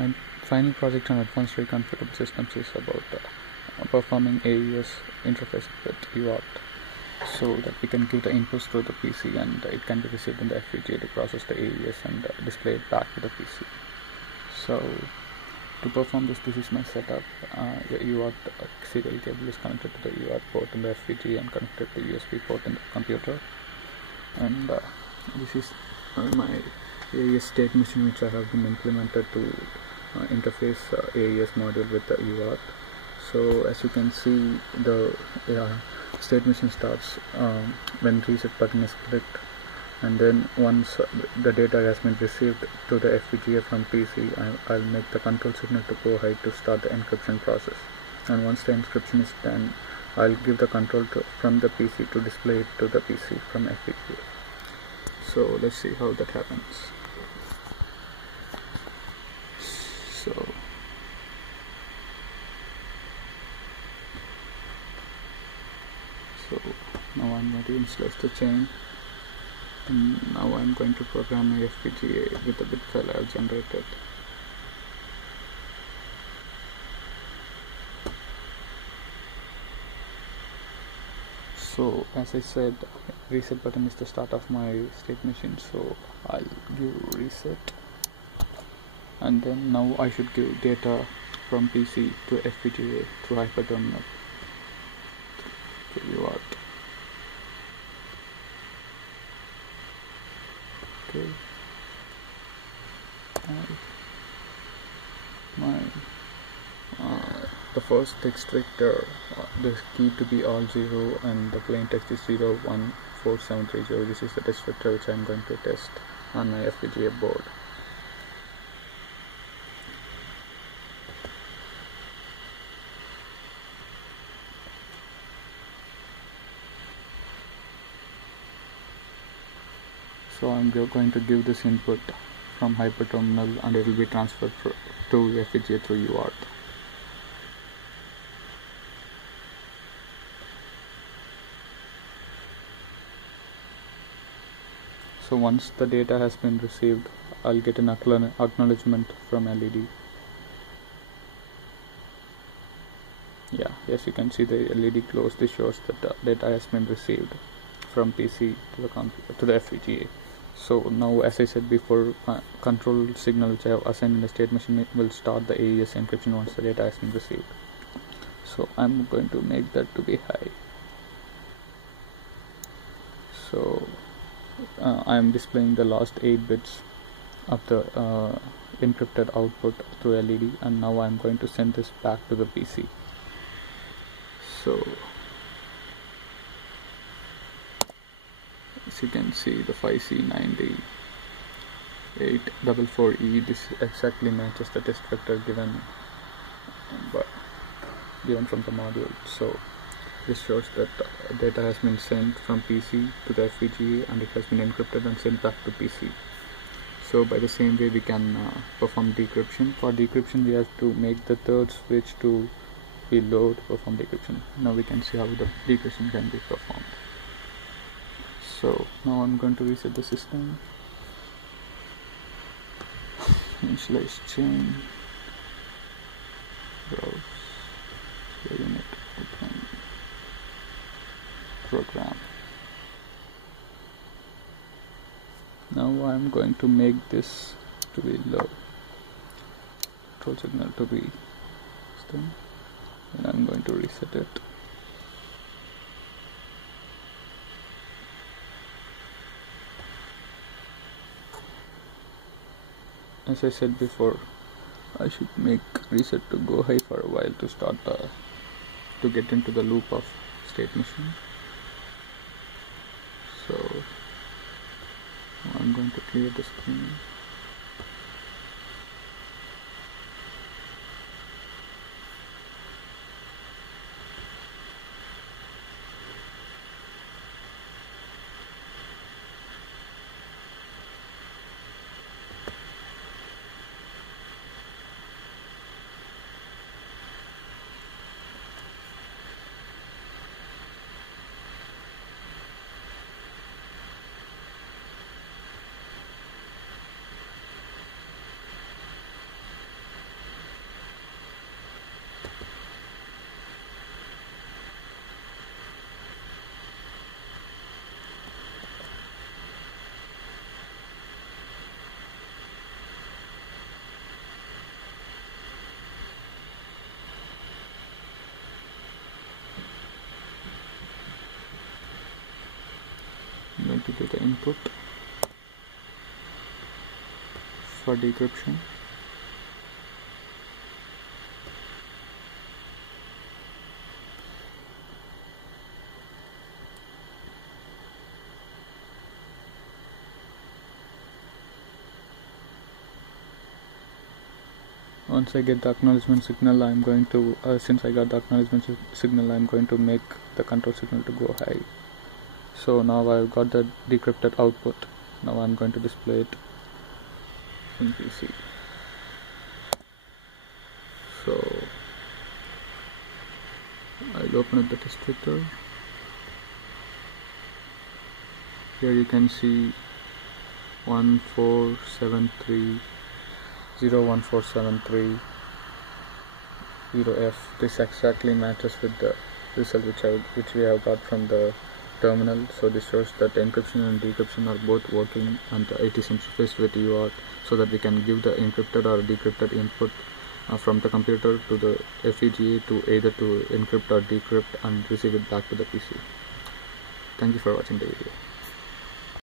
My final project on advanced reconfigurable systems is about performing AES interface with UART, so that we can give the inputs to the PC and it can be received in the FPGA to process the AES and display it back to the PC. So to perform this is my setup. The UART serial cable is connected to the UART port in the FPGA and connected to USB port in the computer. And this is my AES state machine, which I have been implemented to interface AES module with the UART. So as you can see, the state machine starts when reset button is clicked, and then once the data has been received to the FPGA from PC, I'll make the control signal to go ahead to start the encryption process. And once the encryption is done, I'll give the control from the PC to display it to the PC from FPGA. So let's see how that happens. So now I'm going to install the chain, and now I'm going to program my FPGA with the bit file I have generated. So as I said, reset button is the start of my state machine, so I'll give reset, and then now I should give data from PC to FPGA through hyperterminal to UART. Okay. The first text vector, the key to be all 0 and the plain text is 014730. This is the test vector which I am going to test on my FPGA board. So I'm going to give this input from hyperterminal, and it will be transferred to FPGA through UART. So once the data has been received, I'll get an acknowledgement from LED. Yeah, yes, you can see the LED glows. This shows that the data has been received from PC to the FPGA. So now, as I said before, control signal which I have assigned in the state machine will start the AES encryption once the data has been received. So I'm going to make that to be high. So I'm displaying the last 8 bits of the encrypted output through LED, and now I'm going to send this back to the PC. So as you can see, the 5C90 844E, this exactly matches the test vector given from the module. So this shows that data has been sent from PC to the FPGA, and it has been encrypted and sent back to PC. So by the same way, we can perform decryption. For decryption, we have to make the third switch to be low to perform decryption. Now we can see how the decryption can be performed. So now I'm going to reset the system. Initialize chain, browse the unit, open program. Now I'm going to make this to be low, control signal to be system, and I'm going to reset it. As I said before, I should make reset to go high for a while to start to get into the loop of state machine. So I'm going to clear the screen. to give the input for decryption. Once I get the acknowledgement signal, I'm going to, since I got the acknowledgement signal, I'm going to make the control signal to go high. So now I've got the decrypted output. Now I'm going to display it in PC. So I'll open up the test vector. Here you can see 1473 01473 0F. This exactly matches with the result which we have got from the terminal. So this shows that encryption and decryption are both working, and it is interfaced with UART, so that we can give the encrypted or decrypted input from the computer to the FPGA to either to encrypt or decrypt and receive it back to the PC. Thank you for watching the video.